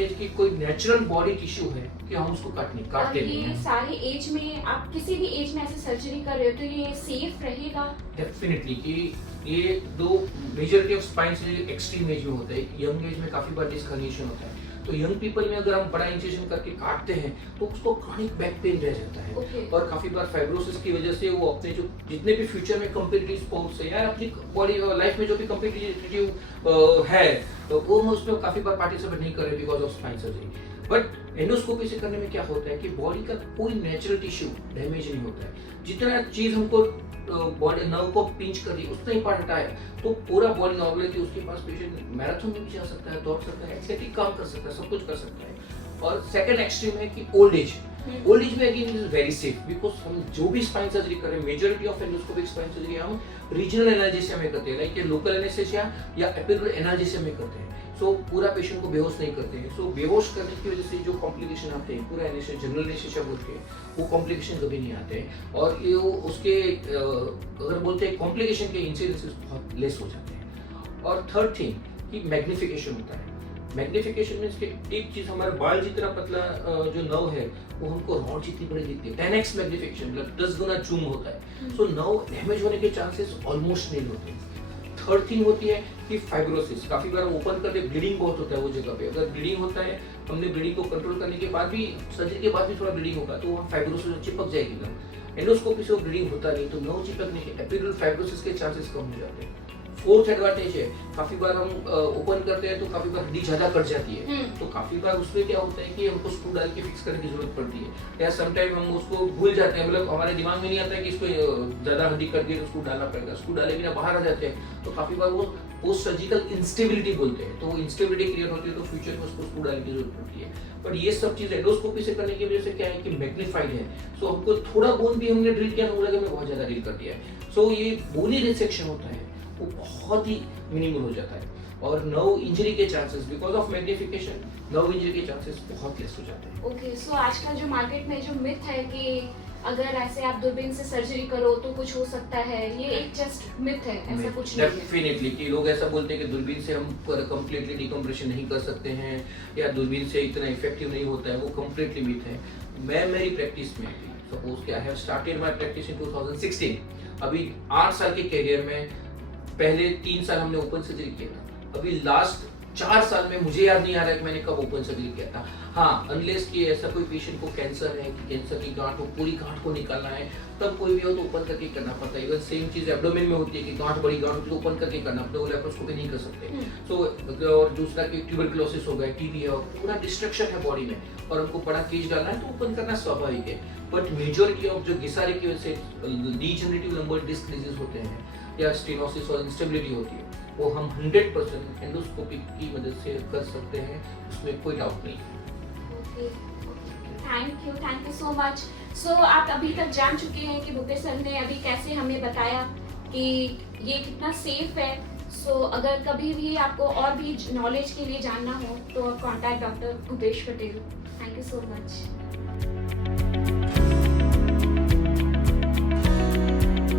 As की कोई natural body tissue है कि हम उसको काटते नहीं ये हैं। सारे एज में आप किसी भी एज में ऐसे सर्जरी कर रहे हो तो ये सेफ रहेगा? डेफिनेटली कि ये दो majority of spine surgery extreme age में होता है, यंग एज में काफी बार डिस्क हर्निएशन होता है। तो यंग पीपल में अगर हम बड़ा इंजेक्शन करके काटते हैं तो उसको क्रॉनिक बैक पेन रह जाता है। और काफी बार फाइब्रोसिस की वजह से वो अपने जो जितने भी फ्यूचर में कम्पिटिटिव स्पोर्ट्स है या अपनी बॉडी लाइफ में जो भी कम्पिटिटिव है तो वो उसमें काफी बार पार्टिसिपेट नहीं कर रहे because of spine surgery. But endoscopy से करने में क्या होता है कि बॉडी का कोई नेचुरल टिश्यू डैमेज नहीं होता है। जितना चीज हमको बॉडी नर्व को पिंच कर दी उतना ही पार्ट हटाया तो पूरा बॉडी नॉर्मल है कि उसके पास पेशेंट मैराथन में भी जा सकता है, दौड़ सकता है, एथलेटिक काम कर सकता है, सब कुछ कर सकता है। और सेकंड एक्सट्रीम है कि ओल्ड एज में again it is very safe because हम जो भी स्पाइन सर्जरी कर रहे हैं majority of endoscopic spine surgery हम रीजनल एनाल्जेसिया में करते हैं, लाइक लोकल एनेस्थेसिया या एपिडुरल एनाल्जेसिया में करते हैं। सो पूरा पेशेंट को बेहोश नहीं करते हैं। सो बेहोश करने की वजह से जो कॉम्प्लिकेशन आते हैं पूरा एनेस्थेसिया जनरल एनेस्थेसिया बोलते हैं वो कॉम्प्लिकेशन कभी नहीं आते हैं और ये उसके अगर बोलते हैं कॉम्प्लिकेशन के इंसिडेंसेस बहुत लेस हो जाते हैं। और थर्ड थिंग कि मैग्निफिकेशन होता है। मैग्निफिकेशन मींस कि एक चीज हमारे बाल जितना पतला जो नर्व है वो हमको रॉड जितनी बड़ी दिखती है, 10x मैग्निफिकेशन मतलब 10 गुना जूम होता है। सो नर्व डैमेज होने के चांसेस ऑलमोस्ट नहीं होते। थर्ड थिंग होती है कि फाइब्रोसिस, काफी बार ओपन करके ब्लीडिंग बहुत होता है वो जगह पे। अगर ब्लीडिंग होता है हमने ब्लीडिंग को कंट्रोल करने के बाद भी सर्जरी के बाद भी थोड़ा ब्लीडिंग होगा तो वहाँ फाइब्रोसिस चिपक जाएगी नर्व। एंडोस्कोपी से वो ब्लीडिंग होता नहीं तो नर्व चिपकने के एपिडुरल फाइब्रोसिस के चांसेस कम हो जाते हैं। फोर्थ एडवांटेज है काफी बार हम ओपन करते हैं तो काफी बार हड्डी ज्यादा कट जाती है तो काफी बार उसमें क्या होता है कि हमको स्क्रू डाल के फिक्स करने की जरूरत पड़ती है या समटाइम हम उसको भूल जाते हैं, मतलब हमारे दिमाग में नहीं आता है कि इसको ज्यादा हड्डी कट गई तो स्क्रू डालना पड़ेगा, स्क्रू डाले बिना बाहर आ जाते हैं तो काफी बार वो पोस्ट सर्जिकल इंस्टेबिलिटी बोलते हैं। तो वो इंस्टेबिलिटी क्रिएट होती है तो फ्यूचर में उसको स्क्रू डालने की जरूरत पड़ती है। बट ये सब चीज एंडोस्कोपी से करने की वजह से क्या है कि मैग्नीफाइड है। सो हमको थोड़ा बोन भी हमने ड्रिल किया तो लगा मैं बहुत ज्यादा ड्रिल कर दिया है। सो ये बोनी रिसेक्शन होता है वो बहुत ही मिनिमल हो जाता है और नर्व इंजरी के chances because of magnification nerve injury के चांसेस बहुत लेस हो जाते हैं। ओके, सो आजकल जो मार्केट में जो मिथ है कि अगर ऐसे आप दूरबीन से सर्जरी करो तो कुछ हो सकता है, ये एक जस्ट मिथ है, ऐसा कुछ नहीं है। डेफिनेटली कि लोग ऐसा बोलते हैं कि दूरबीन से हम कंप्लीटली डिकम्प्रेशन नहीं कर सकते हैं या दूरबीन से इतना इफेक्टिव नहीं होता है, वो कंप्लीटली मिथ है। मैं मेरी प्रैक्टिस में सपोज कि I have started my practice in 2016, अभी 8 साल के करियर में पहले 3 साल हमने ओपन सर्जरी किया था। अभी लास्ट 4 साल में मुझे याद नहीं आ रहा है कि मैंने कब ओपन सर्जरी किया था। हाँ, अनलेस कि ऐसा कोई पेशेंट को कैंसर है कि कैंसर की गांठ हो, पूरी गांठ को निकालना है, तब कोई भी हो तो ओपन करके करना पड़ता है। इवन सेम चीज एब्डोमेन में होती है कि गांठ बड़ी गांठ होती है ओपन करके करना पड़ता है, वो लैप्रोस्कोपी नहीं कर सकते। सो और दूसरा कि ट्यूबरकुलोसिस हो गया, टीबी है और पूरा डिस्ट्रक्शन है बॉडी में और हमको बड़ा केज डालना है तो ओपन करना स्वाभाविक है। बट मेजॉरिटी ऑफ जो घिसारे की वजह से डीजनरेटिव लंबर डिस्क डिजीज होते हैं या स्टेनोसिस और इंस्टेबिलिटी होती है वो हम 100% एंडोस्कोपी की मदद से कर सकते हैं, उसमें कोई डाउट नहीं है। Thank you so much. So आप अभी तक जान चुके हैं कि भूपेश सर ने अभी कैसे हमें बताया कि ये कितना सेफ है। सो अगर कभी भी आपको और भी नॉलेज के लिए जानना हो तो contact doctor Bhupesh Patel. Thank you so much.